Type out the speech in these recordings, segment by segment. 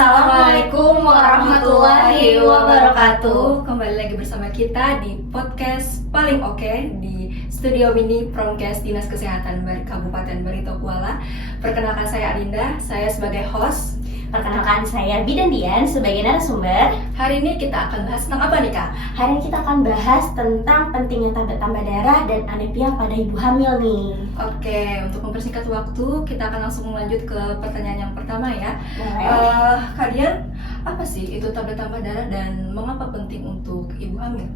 Assalamualaikum warahmatullahi wabarakatuh. Kembali lagi bersama kita di podcast paling oke di Studio Mini Promkes Dinas Kesehatan Kabupaten Barito Kuala. Perkenalkan saya Adinda, saya sebagai host. Perkenalkan saya Bidan Dian sebagai narasumber. Hari ini kita akan bahas tentang apa nih Kak? Hari ini kita akan bahas tentang pentingnya tablet tambah darah dan anemia pada ibu hamil nih. Oke, untuk mempersingkat waktu, kita akan langsung lanjut ke pertanyaan yang pertama ya. Kalian, apa sih itu tablet tambah darah dan mengapa penting untuk ibu hamil?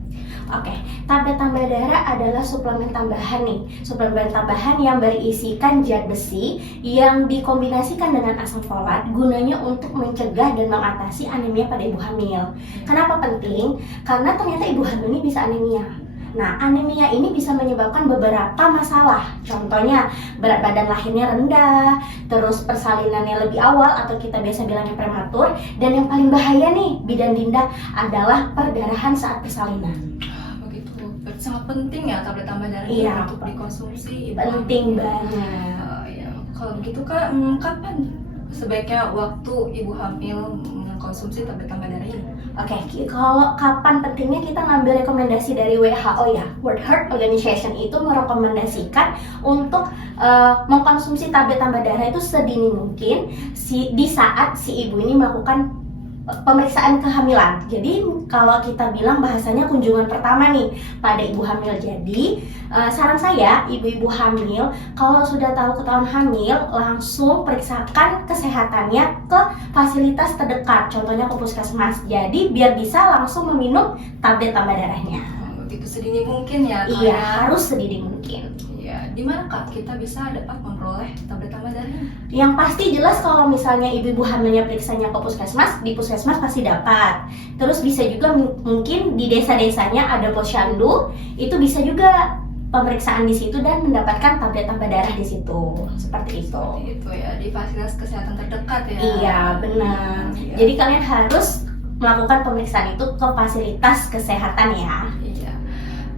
Oke, tablet tambah darah adalah suplemen tambahan nih. Suplemen tambahan yang berisikan zat besi yang dikombinasikan dengan asam folat gunanya untuk mencegah dan mengatasi anemia pada ibu hamil. Kenapa penting? Karena ternyata ibu hamil ini bisa anemia. Nah, anemia ini bisa menyebabkan beberapa masalah. Contohnya, berat badan lahirnya rendah, terus persalinannya lebih awal atau kita biasa bilangnya prematur, dan yang paling bahaya nih, Bidan Dinda, adalah perdarahan saat persalinan. Begitu, sangat penting ya tablet tambah darah Iya, untuk dikonsumsi ibu penting hamil. banget. Ya. Kalau begitu Kak, kapan sebaiknya waktu ibu hamil mengkonsumsi tablet tambah darah ini? Oke, kalau kapan pentingnya kita ngambil rekomendasi dari WHO ya, World Health Organization itu merekomendasikan untuk mengkonsumsi tablet tambah darah itu sedini mungkin di saat si ibu ini melakukan pemeriksaan kehamilan. Jadi kalau kita bilang bahasanya kunjungan pertama nih pada ibu hamil. Jadi saran saya ibu-ibu hamil kalau sudah tahu ketahuan hamil langsung periksakan kesehatannya ke fasilitas terdekat. Contohnya ke puskesmas. Jadi biar bisa langsung meminum tablet tambah darahnya. Begitu sedini mungkin ya Kak? Iya, harus sedini mungkin. Ya, di mana Kak kita bisa dapat memperoleh tablet tambah darahnya? Yang pasti jelas kalau misalnya ibu-ibu hamilnya periksanya ke puskesmas, di puskesmas pasti dapat. Terus bisa juga mungkin di desa-desanya ada posyandu, itu bisa juga pemeriksaan di situ dan mendapatkan tablet tambah darah di situ. Seperti itu. Seperti itu ya, di fasilitas kesehatan terdekat ya. Iya, benar. Iya. Jadi kalian harus melakukan pemeriksaan itu ke fasilitas kesehatan ya. Iya.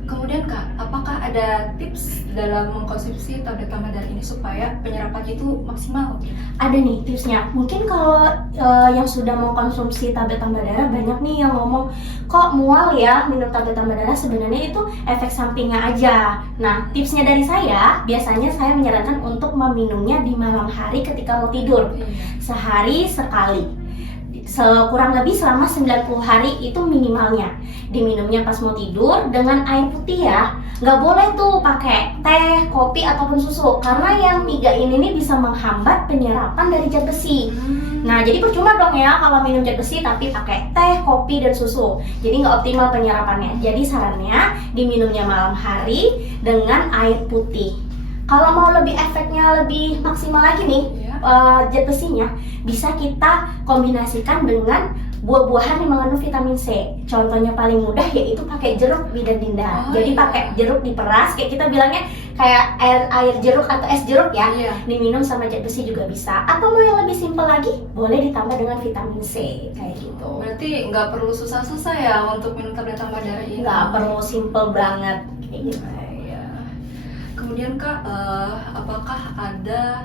Kemudian Kak, apakah ada tips dalam mengkonsumsi tablet tambah darah ini supaya penyerapannya itu maksimal? Ada nih tipsnya. Mungkin kalau yang sudah mengkonsumsi tablet tambah darah banyak nih yang ngomong kok mual ya minum tablet tambah darah, sebenarnya itu efek sampingnya aja. Nah, tipsnya dari saya, biasanya saya menyarankan untuk meminumnya di malam hari ketika mau tidur. Sehari sekali. Kurang lebih selama 90 hari itu minimalnya. Diminumnya pas mau tidur dengan air putih ya. Nggak boleh tuh pakai teh, kopi ataupun susu karena yang migain ini bisa menghambat penyerapan dari zat besi. Nah, jadi percuma dong ya kalau minum zat besi tapi pakai teh, kopi dan susu. Jadi nggak optimal penyerapannya. Jadi sarannya diminumnya malam hari dengan air putih. Kalau mau lebih efeknya lebih maksimal lagi nih, zat besinya bisa kita kombinasikan dengan buah-buahan yang mengandung vitamin C. Contohnya paling mudah yaitu pakai jeruk, Bidan Dinda. Jadi pakai jeruk diperas, kayak kita bilangnya kayak air jeruk atau es jeruk ya. Diminum sama zat besi juga bisa. Atau mau yang lebih simpel lagi, boleh ditambah dengan vitamin C kayak gitu. Berarti nggak perlu susah-susah ya untuk minum tablet tambah darah ini? Nggak perlu, simple banget kayak gitu. Kemudian Kak, apakah ada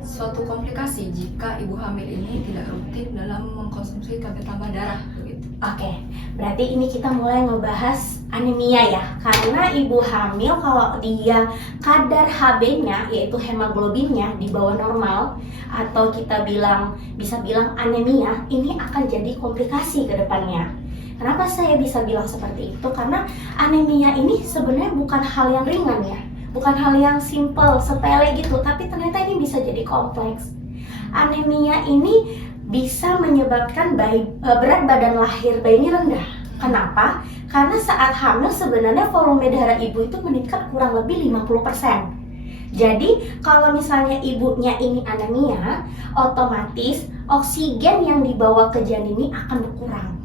suatu komplikasi jika ibu hamil ini tidak rutin dalam mengkonsumsi tablet tambah darah? Oke, berarti ini kita mulai ngebahas anemia ya. Karena ibu hamil kalau dia kadar Hb-nya yaitu hemoglobinnya di bawah normal atau kita bisa bilang anemia, ini akan jadi komplikasi ke depannya. Kenapa saya bisa bilang seperti itu? Karena anemia ini sebenarnya bukan hal yang ringan ya. Bukan hal yang simple, sepele gitu, tapi ternyata ini bisa jadi kompleks. Anemia ini bisa menyebabkan berat badan lahir bayi ini rendah. Kenapa? Karena saat hamil sebenarnya volume darah ibu itu meningkat kurang lebih 50%. Jadi kalau misalnya ibunya ini anemia, otomatis oksigen yang dibawa ke janin ini akan berkurang.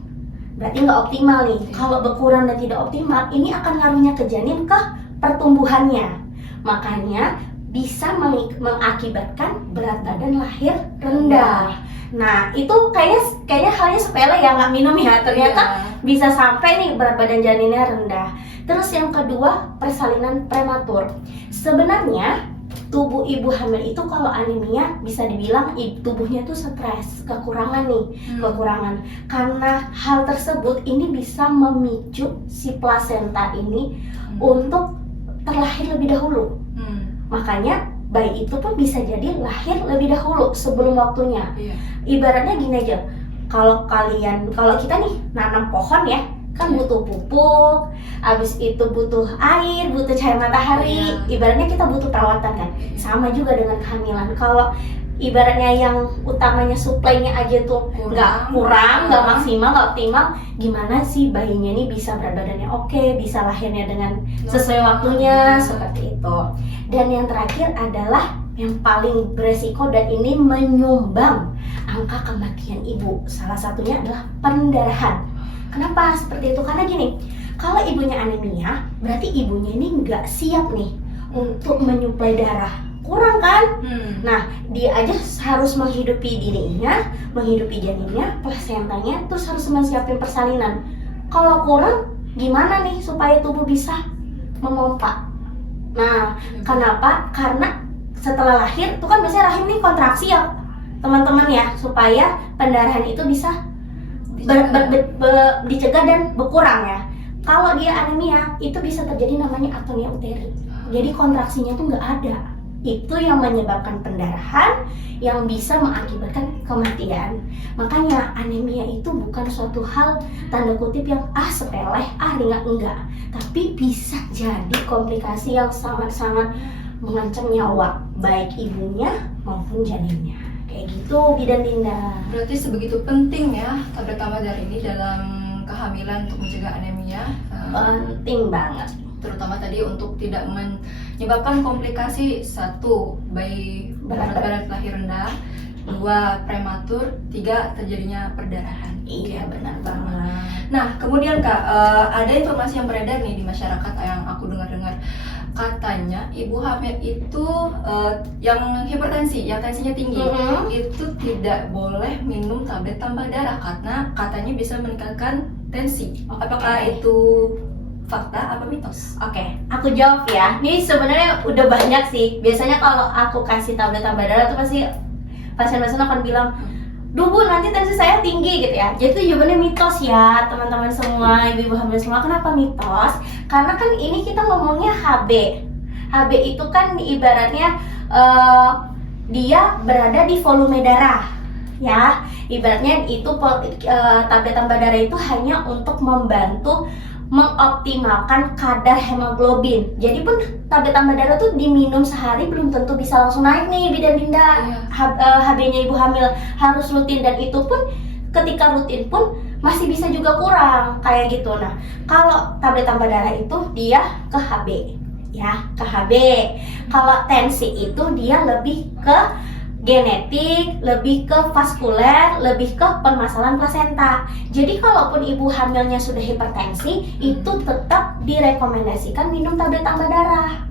Berarti nggak optimal nih. Kalau berkurang dan tidak optimal, ini akan ngaruhnya ke janin ke pertumbuhannya. Makanya bisa mengakibatkan berat badan lahir rendah. Nah, itu kayaknya halnya sepele ya, nggak minum ya. Ternyata bisa sampai nih berat badan janinnya rendah. Terus yang kedua, persalinan prematur. Sebenarnya tubuh ibu hamil itu kalau anemia bisa dibilang tubuhnya tuh stres, kekurangan nih, kekurangan. Karena hal tersebut ini bisa memicu si plasenta ini untuk terlahir lebih dahulu. Makanya bayi itu pun bisa jadi lahir lebih dahulu sebelum waktunya. Ibaratnya gini aja, kalau kita nih nanam pohon ya, kan butuh pupuk, habis itu butuh air, butuh cahaya matahari, ibaratnya kita butuh perawatan kan. Sama juga dengan kehamilan, kalau ibaratnya yang utamanya suplainya aja tuh nggak maksimal, nggak optimal, gimana sih bayinya ini bisa berat badannya oke, bisa lahirnya dengan sesuai waktunya, seperti itu. Dan yang terakhir adalah yang paling beresiko dan ini menyumbang angka kematian ibu, salah satunya adalah pendarahan. Kenapa seperti itu? Karena gini, kalau ibunya anemia, berarti ibunya ini nggak siap nih untuk menyuplai darah. Kurang kan? Nah, dia aja harus menghidupi dirinya, menghidupi janinnya, plasentanya, terus harus menyiapin persalinan. Kalau kurang, gimana nih supaya tubuh bisa memompa? Nah, kenapa? Karena setelah lahir, itu kan biasanya rahim nih kontraksi ya, teman-teman ya, supaya pendarahan itu bisa dicegah dan berkurang ya. Kalau dia anemia, itu bisa terjadi namanya atonia uteri. Jadi kontraksinya tuh nggak ada. Itu yang menyebabkan pendarahan yang bisa mengakibatkan kematian. Makanya anemia itu bukan suatu hal tanda kutip yang sepele, ringan, enggak. Tapi bisa jadi komplikasi yang sangat-sangat mengancam nyawa baik ibunya maupun janinnya. Kayak gitu, Bidan Dinda. Berarti sebegitu penting ya tablet Tamadar ini dalam kehamilan untuk mencegah anemia. Penting banget. Terutama tadi untuk tidak menyebabkan komplikasi, 1. Bayi berat badan lahir rendah, 2. prematur, 3. terjadinya perdarahan. Iya, benar banget. Nah, kemudian Kak, ada informasi yang beredar nih di masyarakat yang aku dengar-dengar. Katanya ibu hamil itu yang hipertensi, yang tensinya tinggi, itu tidak boleh minum tablet tambah darah karena katanya bisa meningkatkan tensi. Apakah itu fakta apa mitos? Oke, aku jawab ya. Ini sebenarnya udah banyak sih. Biasanya kalau aku kasih tablet tambah darah tuh pasti pasien-pasien akan bilang, "Duh Bu, nanti tensi saya tinggi," gitu ya. Jadi itu jawabannya mitos ya, teman-teman semua, ibu-ibu hamil semua. Kenapa mitos? Karena kan ini kita ngomongnya HB. HB itu kan ibaratnya dia berada di volume darah, ya. Ibaratnya itu tablet tambah darah itu hanya untuk membantu mengoptimalkan kadar hemoglobin. Jadi pun tablet tambah darah tuh diminum sehari belum tentu bisa langsung naik nih Bidan Dinda. HB-nya ibu hamil harus rutin, dan itu pun ketika rutin pun masih bisa juga kurang kayak gitu. Nah, kalau tablet tambah darah itu dia ke HB ya, ke HB. Kalau tensi itu dia lebih ke genetik, lebih ke vaskuler, lebih ke permasalahan plasenta. Jadi kalaupun ibu hamilnya sudah hipertensi, itu tetap direkomendasikan minum tablet tambah darah.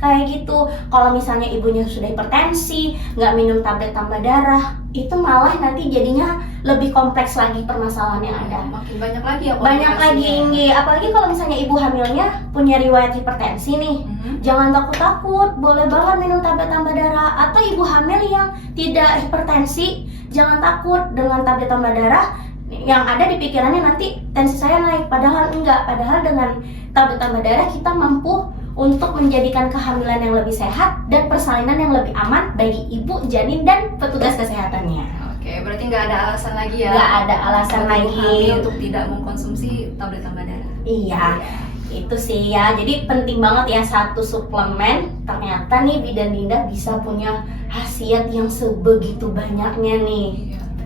Kayak gitu. Kalau misalnya ibunya sudah hipertensi, nggak minum tablet tambah darah, itu malah nanti jadinya lebih kompleks lagi permasalahan yang ada. Makin banyak lagi ya. Banyak lagi, apalagi kalau misalnya ibu hamilnya punya riwayat hipertensi nih. Jangan takut-takut, boleh banget minum tablet tambah darah. Atau ibu hamil yang tidak hipertensi, jangan takut dengan tablet tambah darah. Yang ada di pikirannya nanti tensi saya naik, padahal enggak. Padahal dengan tablet tambah darah kita mampu untuk menjadikan kehamilan yang lebih sehat dan persalinan yang lebih aman bagi ibu, janin, dan petugas kesehatannya. Oke, berarti nggak ada alasan lagi ya? Nggak ada alasan lagi untuk tidak mengkonsumsi tablet tambah darah. Iya, itu sih ya. Jadi penting banget ya, satu suplemen ternyata nih Bidan Dinda bisa punya khasiat yang sebegitu banyaknya nih.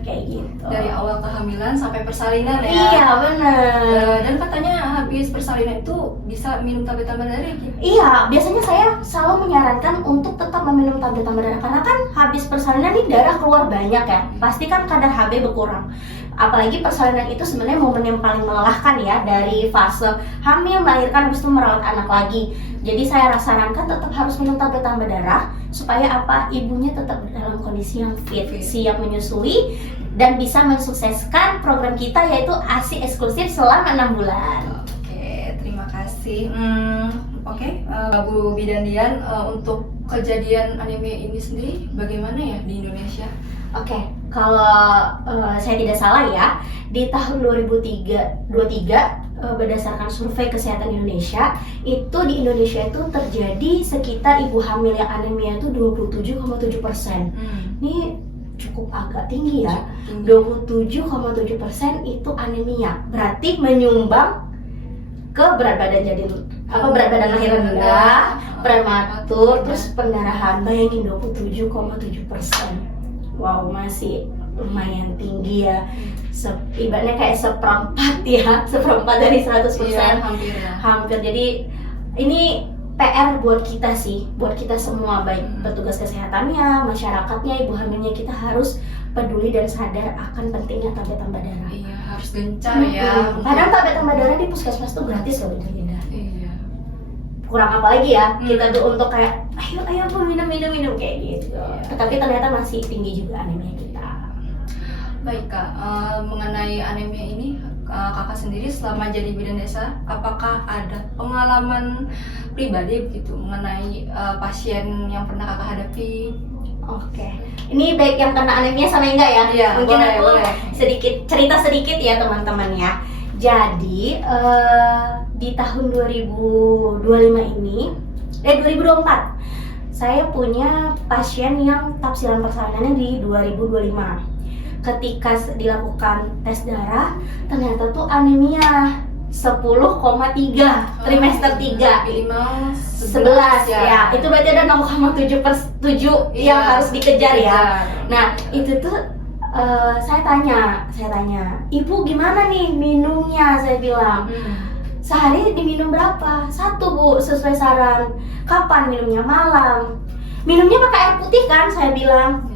Kayak gitu. Dari awal kehamilan sampai persalinan ya. Iya, benar. Dan katanya habis persalinan itu bisa minum tablet tambah darah gitu. Iya, biasanya saya selalu menyarankan untuk tetap meminum tablet tambah darah karena kan habis persalinan nih darah keluar banyak ya. Pasti kan kadar HB berkurang. Apalagi persalinan itu sebenarnya momen yang paling melelahkan ya, dari fase hamil, melahirkan, habis itu merawat anak lagi. Jadi saya sarankan tetap harus minum tablet tambah darah supaya apa? Ibunya tetap dalam kondisi yang fit, siap menyusui dan bisa mensukseskan program kita yaitu ASI eksklusif selama 6 bulan. Oke, terima kasih. Bu Bidan Dian, untuk kejadian anemia ini sendiri bagaimana ya di Indonesia? Oke, kalau saya tidak salah ya, di tahun 2023 berdasarkan survei kesehatan Indonesia, itu di Indonesia itu terjadi sekitar ibu hamil yang anemia itu 27,7%. Ini cukup agak tinggi ya. 27,7% itu anemia, berarti menyumbang ke berat badan, jadi berat badan lahir rendah, prematur, terus pendarahan. Bayangin 27,7%. Wow, masih lumayan tinggi ya. Ibaratnya kayak seperempat ya, seperempat dari 100%. Iya, hampir ya. Hampir. Jadi ini PR buat kita sih, buat kita semua, baik petugas kesehatannya, masyarakatnya, ibu hamilnya, kita harus peduli dan sadar akan pentingnya tablet tambah darah. Iya, harus gencar ya. Padahal tablet tambah darah di puskesmas tuh gratis loh, Dinda. Iya. Kurang apa lagi ya, kita tuh untuk kayak ayo Bu, minum kayak gitu. Tetapi ternyata masih tinggi juga anemia kita. Baik Kak, mengenai anemia ini Kakak sendiri selama jadi bidan desa, apakah ada pengalaman pribadi begitu mengenai pasien yang pernah Kakak hadapi? Oke, ini baik yang kena anemia sama enggak ya? Iya, mungkin boleh, aku boleh. cerita sedikit ya teman-teman ya. Jadi di tahun 2025 ini, 2024, saya punya pasien yang tafsiran persalinannya di 2025. Ketika dilakukan tes darah, ternyata tuh anemia 10,3 trimester 3. Minimal 11 ya. Itu berarti ada 0,7 yang harus dikejar ya. Nah, itu tuh saya tanya, Ibu gimana nih minumnya? Saya bilang, sehari diminum berapa? 1 Bu, sesuai saran. Kapan minumnya? Malam. Minumnya pakai air putih kan? Saya bilang,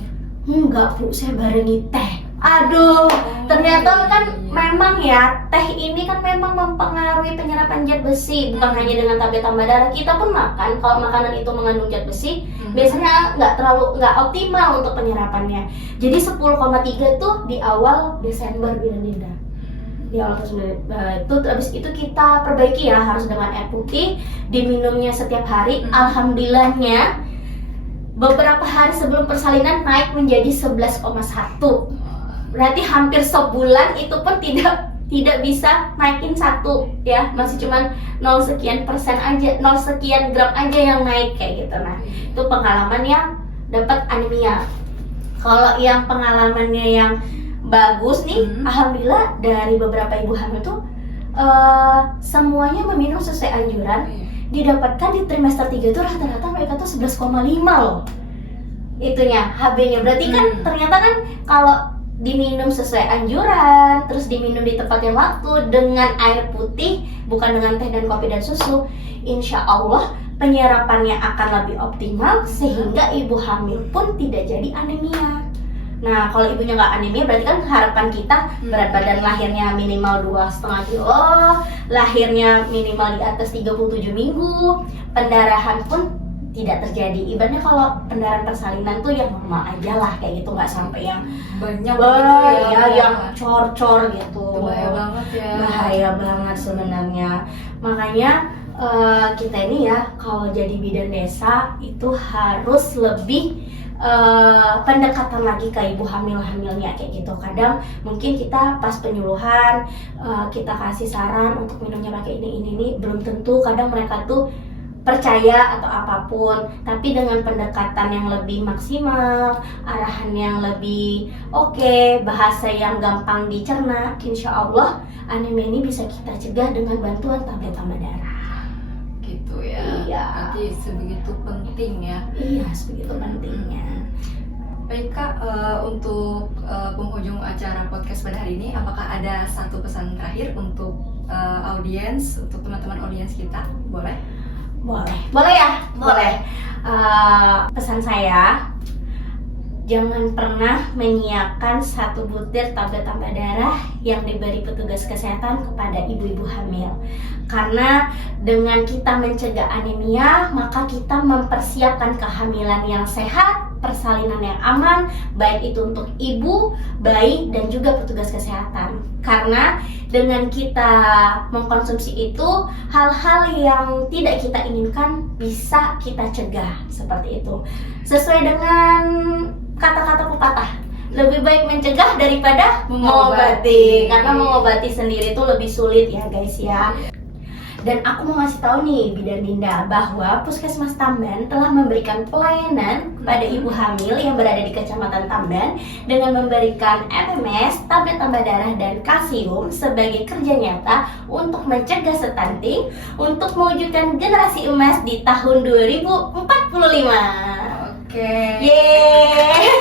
enggak Bu, saya barengi teh. Aduh, ternyata kan memang ya, teh ini kan memang mempengaruhi penyerapan zat besi. Bukan hanya dengan tablet tambah darah, kita pun makan. Kalau makanan itu mengandung zat besi, biasanya nggak optimal untuk penyerapannya. Jadi 10,3 tuh di awal Desember, Dinda. Di awal itu, habis itu kita perbaiki ya, harus dengan air putih, diminumnya setiap hari. Alhamdulillahnya beberapa hari sebelum persalinan naik menjadi 11,1. Berarti hampir sebulan itu pun tidak bisa naikin 1 ya, masih cuman 0 sekian persen aja, 0 sekian gram aja yang naik kayak gitu. Nah, itu pengalaman yang dapat anemia. Kalau yang pengalamannya yang bagus nih, alhamdulillah dari beberapa ibu hamil tuh semuanya meminum sesuai anjuran. Didapatkan di trimester 3 itu rata-rata mereka tuh 11,5 loh. Itunya HB-nya. Berarti kan ternyata kan kalau diminum sesuai anjuran, terus diminum di tempat yang waktu dengan air putih, bukan dengan teh dan kopi dan susu, insya Allah penyerapannya akan lebih optimal sehingga ibu hamil pun tidak jadi anemia. Nah, kalau ibunya nggak anemia berarti kan harapan kita berat badan lahirnya minimal 2,5 kilo, lahirnya minimal di atas 37 minggu, pendarahan pun tidak terjadi. Ibaratnya kalau pendarahan persalinan tuh yang normal aja lah kayak gitu, nggak sampai yang banyak ya, yang cor-cor gitu. Itu bahaya banget ya. Bahaya banget sebenarnya. Makanya kita ini ya kalau jadi bidan desa itu harus lebih pendekatan lagi ke ibu hamilnya kayak gitu. Kadang mungkin kita pas penyuluhan kita kasih saran untuk minumnya pakai ini belum tentu kadang mereka tuh percaya atau apapun, tapi dengan pendekatan yang lebih maksimal, arahan yang lebih oke, bahasa yang gampang dicerna, insya Allah anemia ini bisa kita cegah dengan bantuan tablet tambah darah. Gitu ya. Iya. Jadi sebegitu penting ya. Iya, sebegitu pentingnya. Baik Kak, untuk penghujung acara podcast pada hari ini, apakah ada satu pesan terakhir untuk audiens, untuk teman-teman audiens kita? Boleh? Boleh ya? Boleh. Pesan saya, jangan pernah menyiapkan 1 butir tablet tambah darah yang diberi petugas kesehatan kepada ibu-ibu hamil. Karena dengan kita mencegah anemia, maka kita mempersiapkan kehamilan yang sehat, persalinan yang aman, baik itu untuk ibu, bayi, dan juga petugas kesehatan. Karena dengan kita mengkonsumsi itu, hal-hal yang tidak kita inginkan bisa kita cegah seperti itu. Sesuai dengan kata-kata pepatah, lebih baik mencegah daripada mengobati. Karena mengobati sendiri itu lebih sulit ya guys ya. Dan aku mau ngasih tahu nih Bidan Dinda bahwa Puskesmas Tamban telah memberikan pelayanan kepada ibu hamil yang berada di Kecamatan Tamban dengan memberikan FMS, tablet tambah darah dan kalsium sebagai kerja nyata untuk mencegah stunting untuk mewujudkan generasi emas di tahun 2045. Oke. Yeay.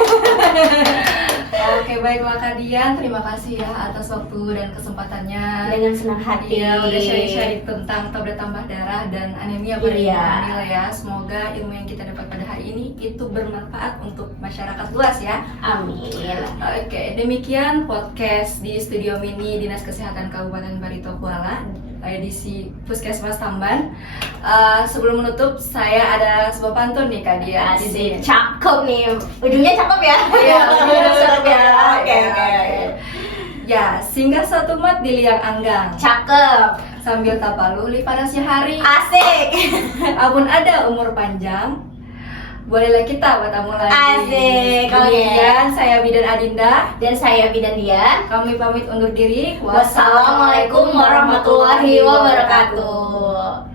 Oke, baiklah Kak Dian, terima kasih ya atas waktu dan kesempatannya. Dengan senang hati. Iya, udah sharing-sharing tentang tablet tambah darah dan anemia pada ibu Iya. hamil ya. Semoga ilmu yang kita dapat pada hari ini itu bermanfaat untuk masyarakat luas ya. Amin. Oke, demikian podcast di Studio Mini Dinas Kesehatan Kabupaten Barito Kuala edisi Puskesmas Tamban. Sebelum menutup, saya ada sebuah pantun nih Kak Dian. Asik, cakep nih. Ujungnya cakep ya. Iya, ujungnya cakep ya. Oke. Ya, singgah satu mat di liang anggang, Cakep. sambil tapaluh li panasnya hari. Asik. Abun ada umur panjang, bolehlah kita bertemu lagi. Asik, oke. Kemudian saya Bidan Adinda, Dan saya Bidan Dian. kami pamit undur diri. Wassalamualaikum warahmatullahi wabarakatuh.